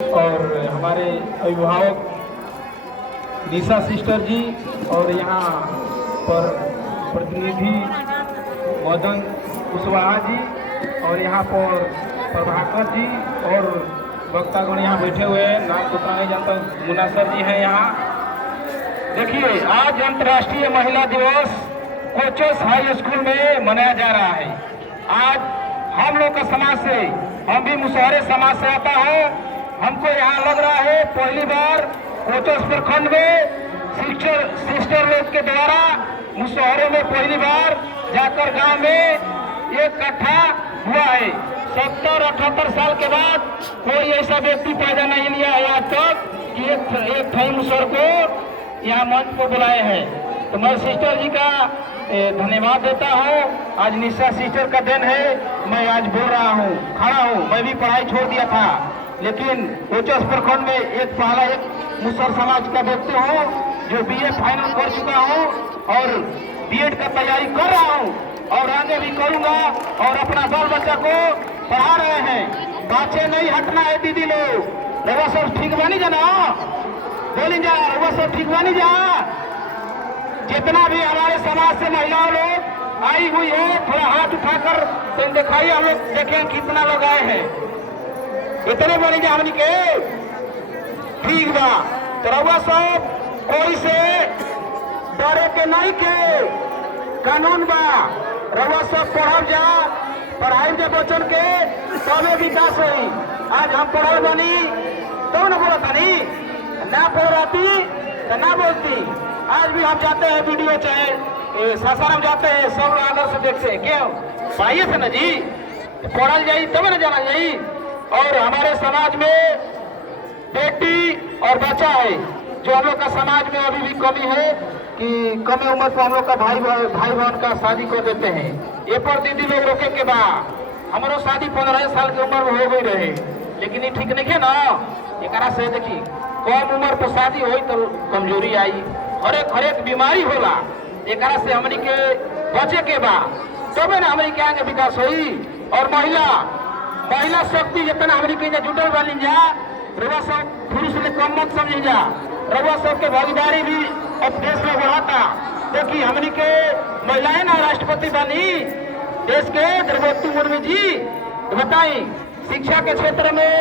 और हमारे अभिभावक निशा सिस्टर जी और यहाँ पर प्रतिनिधि मदन कुशवाहा जी और यहाँ पर प्रभाकर जी और वक्तागण यहाँ बैठे हुए हैं। नाम तो नहीं जानता, मुन्ना सर जी हैं यहाँ। देखिए, आज अंतर्राष्ट्रीय महिला दिवस कोचस हाई स्कूल में मनाया जा रहा है। आज हम लोग का समाज से, हम भी मुसहरे समाज से आता है। हमको यहाँ लग रहा है पहली बार कोचस प्रखंड में सिस्टर लोग के द्वारा मुसहरे में पहली बार जाकर गांव में एक इकट्ठा हुआ है। 70-78 साल के बाद कोई ऐसा व्यक्ति पैदा नहीं लिया है आज तक कि एक ठाई मुसहर को यहाँ मंच को बुलाए हैं। तो मैं सिस्टर जी का धन्यवाद देता हूँ। आज निशा सिस्टर का दिन है। मैं आज बोल रहा हूँ, खड़ा हूँ। मैं भी पढ़ाई छोड़ दिया था, लेकिन कोचस प्रखंड में पहला एक मुसहर समाज का व्यक्ति हूँ जो बीए फाइनल कर चुका हूँ और बीएड का तैयारी कर रहा हूँ और आगे भी करूँगा और अपना बाल बच्चा को पढ़ा रहे हैं। पाछे नहीं हटना है दीदी लोग। रवा सब ठीक बनी जा ना, बोली जा, रवा सब ठीक बनी जा। जितना भी हमारे समाज से महिलाओं लोग आई हुई है, थोड़ा हाथ उठाकर तुम दिखाइए, हम लोग देखें कितना लोग आए हैं। इतने बनी जा हमनी के, ठीक बा। तो रवा सब कोई से डरे के नहीं के, कानून बा। रवा सब पढ़ब जा, पढ़ाई के बचन के तबे विकास हुई। आज हम पढ़ल बनी तो न बोला था, नहीं ना पढ़ाती तो ना बोलती। आज भी हम जाते हैं वीडियो चाहे सासाराम जाते हैं, सब लोग आदर से देखते हैं। क्यों पाइए थे ना जी, पढ़ल जाई तब न जाना जाई। और हमारे समाज में बेटी और बच्चा है जो हम लोग का समाज में अभी भी कमी है कि कम उम्र पर हम लोग का भाई बहन का शादी कर देते हैं। ये पर दीदी लोग रोके के बाद हमारो शादी 15 साल की उम्र में हो गई रहे, लेकिन ये ठीक नहीं है ना। एक से देखी कम उम्र पर शादी हुई तो कमजोरी आई, हर एक बीमारी होला। एक से हमनी के बचे के बाद तबे ना हमनी के आगे विकास हुई। और महिला शक्ति जितना हमनी के जुटल बनी जा, रवा सब पुरुष ने कम मत समझी जा। रवा सब के भागीदारी भी अब देश में बढ़ाता। देखिए हमनी के महिलाएं ना राष्ट्रपति बनी देश के, द्रौपदी मुर्मू जी। तो बताई शिक्षा के क्षेत्र में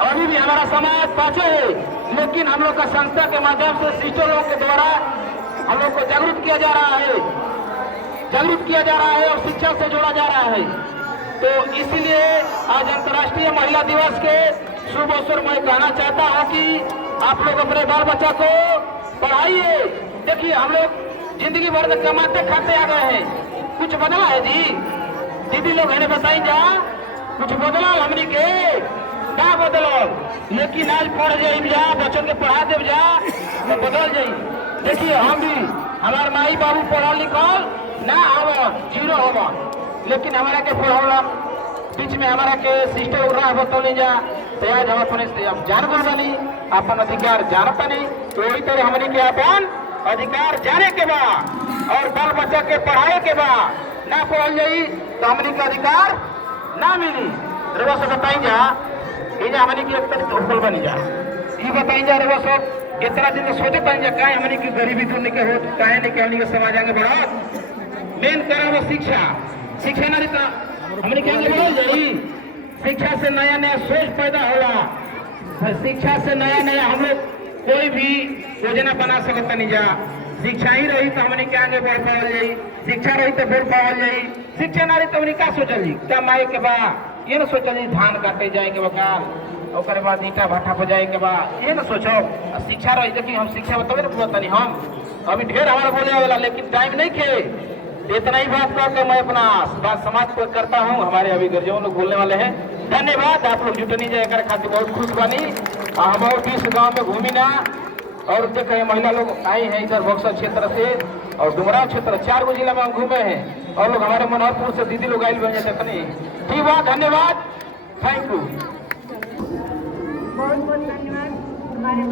अभी भी हमारा समाज पाछे है, लेकिन हम लोग का संस्था के माध्यम से सिस्टर लोगों के द्वारा हम लोग को जागरूक किया जा रहा है और शिक्षा से जोड़ा जा रहा है। तो इसलिए आज अंतर्राष्ट्रीय महिला दिवस के शुभ अवसर मैं कहना चाहता हूँ कि आप लोग अपने बाल बच्चा को पढ़ाइए। देखिए हम लोग जिंदगी भर कमाते खाते आ गए हैं, कुछ बदला है जी? दीदी लोग है बताई जा, कुछ बदला हमनी के क्या बदल? लेकिन आज पढ़ जाए जा, बच्चों के पढ़ा दे जा तो बदल जाये। देखिए हम भी, हमारे माई बाबू पढ़ल लिखल ना आवन, जीरो होवन, लेकिन हमारा के पढ़ौला बीच में हमारा के सिस्टर राह बतौली जा। तो आज हम अपने जान गल बनी, अपन अधिकार जानता नहीं। तो वही तरह हमनी के अपन अधिकार जाने के बाद और बाल बच्चा के पढ़ाए के बाद ना पढ़ल जाई तो हमनी के अधिकार ना मिली। रवा से बताई जा, ये हमनी की एक तरह बनी जा। ये बताई जा रवा सब इतना दिन सोचे बन जा, काहे हमनी की गरीबी दूर नहीं हो, काहे नहीं हमनी के समाज आगे बढ़त। मेन करा वो शिक्षा ना देता हमनी के आगे बढ़ल जाई। शिक्षा से नया नया सोच पैदा होला, शिक्षा से नया नया हम लोग कोई भी योजना बना सकता नहीं जा। शिक्षा ही रही तो हमने के आगे बढ़ पावल जाई, शिक्षा रही तो बढ़ पावल जाई। शिक्षा ना रही तो हमने क्या सोचल जी, कमाए के बाद ये ना सोचल जी धान काटे जाए के बकाल, और बाद ईटा भाटा हो जाए के बाद ये ना सोचो। शिक्षा रही, देखिए हम शिक्षा बतावे ना पूरा तनी, हम अभी ढेर हमारा बोले वाला लेकिन टाइम नहीं खे। इतना ही बात करके मैं अपना बात समाज को करता हूँ। हमारे अभी गर्जियों लोग बोलने वाले हैं। धन्यवाद। आप लोग जुटनी जाए खातिर बहुत खुश बनी। हम और 20 गाँव में घूमी ना और देखे महिला लोग आई हैं इधर बक्सर क्षेत्र से और डुमराव क्षेत्र 4 जिला में हम घूमे हैं। और लोग हमारे मनोहरपुर से दीदी लोग आई बन जाते। ठीक बात, धन्यवाद, थैंक यू। बहुत बहुत धन्यवाद हमारे